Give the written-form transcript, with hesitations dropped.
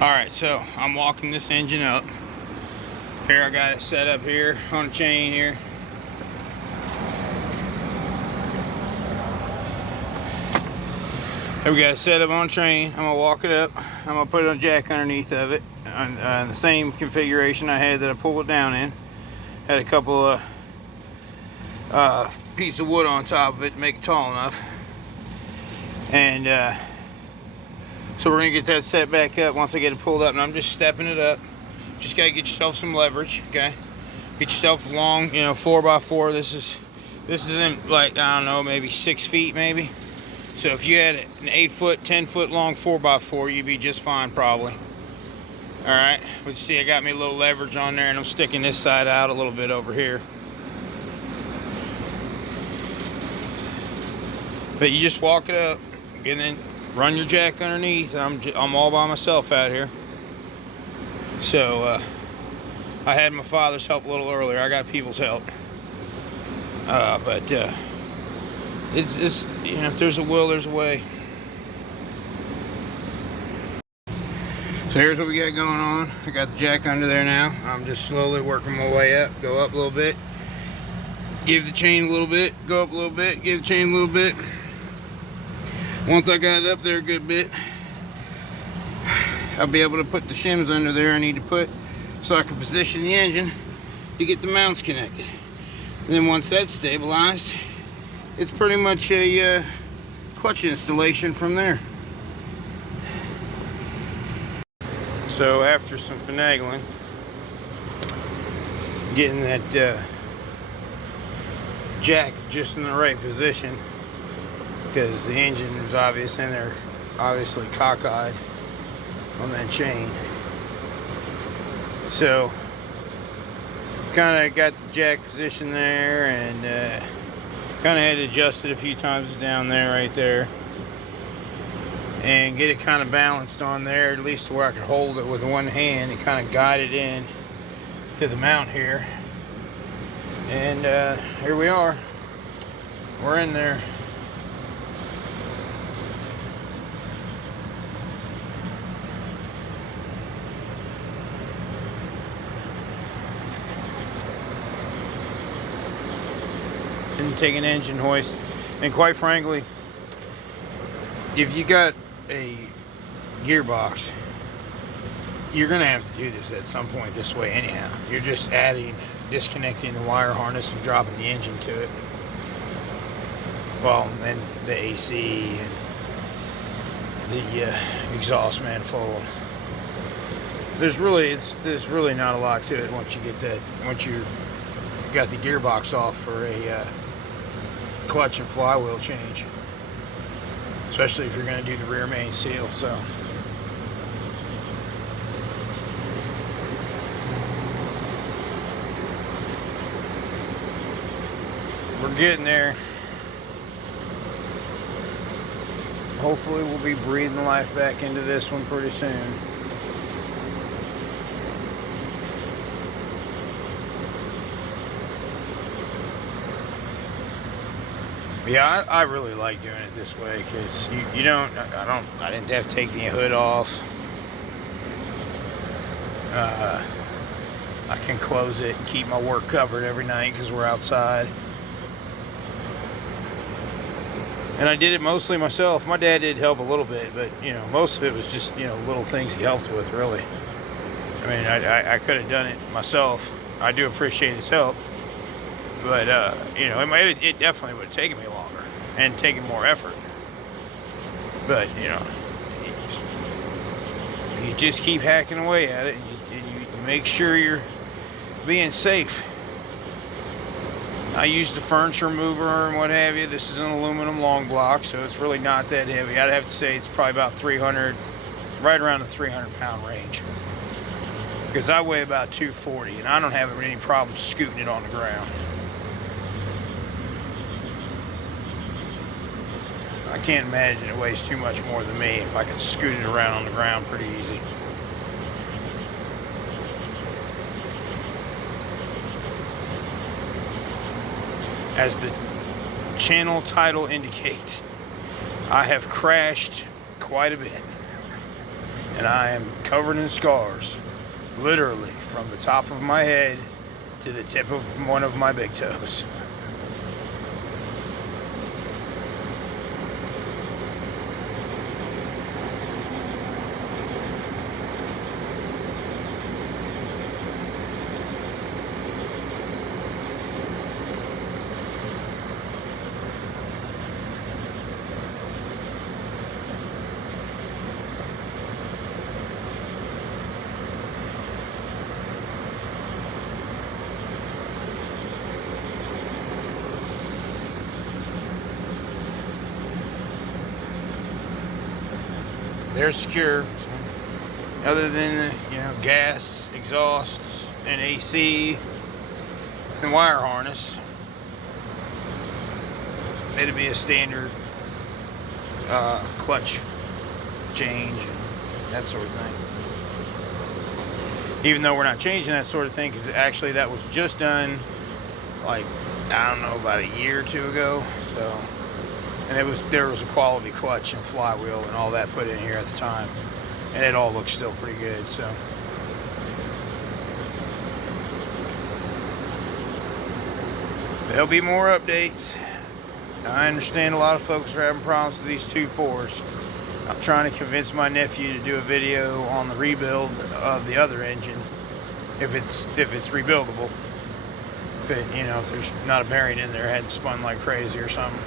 Alright, so I'm walking this engine up. Here I got it set up here on a chain here. Here we got it set up on a train. I'm gonna walk it up. I'm gonna put it on a jack underneath of it. On the same configuration I had that I pulled it down in. Had a couple of piece of wood on top of it to make it tall enough. And so we're gonna get that set back up once I get it pulled up, and I'm just stepping it up. Just gotta get yourself some leverage, okay? Get yourself a long, 4x4. This isn't like, I don't know, maybe 6 feet maybe. So if you had an 8 foot, 10 foot long 4x4, you'd be just fine probably. All right, but see, I got me a little leverage on there, and I'm sticking this side out a little bit over here. But you just walk it up, and then run your jack underneath. I'm all by myself out here. So I had my father's help a little earlier. I got people's help. But it's if there's a will, there's a way. So here's what we got going on. I got the jack under there now. I'm just slowly working my way up. Go up a little bit. Give the chain a little bit. Go up a little bit. Give the chain a little bit. Once I got it up there a good bit, I'll be able to put the shims under there I need to put so I can position the engine to get the mounts connected. And then once that's stabilized, it's pretty much a clutch installation from there. So after some finagling, getting that jack just in the right position, because the engine is obvious and they're obviously cockeyed on that chain. So kind of got the jack position there, and kind of had to adjust it a few times down there, right there, and get it kind of balanced on there, at least to where I could hold it with one hand and kind of guide it in to the mount here. And here we are. We're in there. Didn't take an engine hoist, and quite frankly, if you got a gearbox, you're gonna have to do this at some point this way anyhow. You're just disconnecting the wire harness and dropping the engine to it. Well, and the AC and the exhaust manifold. There's really not a lot to it once you got the gearbox off for a clutch and flywheel change, especially if you're going to do the rear main seal. So we're getting there. Hopefully we'll be breathing life back into this one pretty soon. Yeah, I really like doing it this way, because I didn't have to take the hood off. I can close it and keep my work covered every night because we're outside. And I did it mostly myself. My dad did help a little bit, but most of it was just little things he helped with, really. I mean, I could have done it myself. I do appreciate his help. But, it definitely would have taken me longer and taken more effort. But, you just keep hacking away at it, and you make sure you're being safe. I use the furniture mover and what have you. This is an aluminum long block, so it's really not that heavy. I'd have to say it's probably about 300, right around the 300-pound range. Because I weigh about 240, and I don't have any problem scooting it on the ground. I can't imagine it weighs too much more than me if I can scoot it around on the ground pretty easy. As the channel title indicates, I have crashed quite a bit. and I am covered in scars, literally from the top of my head to the tip of one of my big toes. They're secure, so other than the, gas, exhaust, and AC, and wire harness. It'd be a standard clutch change and that sort of thing. Even though we're not changing that sort of thing, because actually that was just done, like, I don't know, about a year or two ago. So. And there was a quality clutch and flywheel and all that put in here at the time, and it all looks still pretty good. So there'll be more updates. I understand a lot of folks are having problems with these 2.4s. I'm trying to convince my nephew to do a video on the rebuild of the other engine, if it's rebuildable. If there's not a bearing in there, it hadn't spun like crazy or something.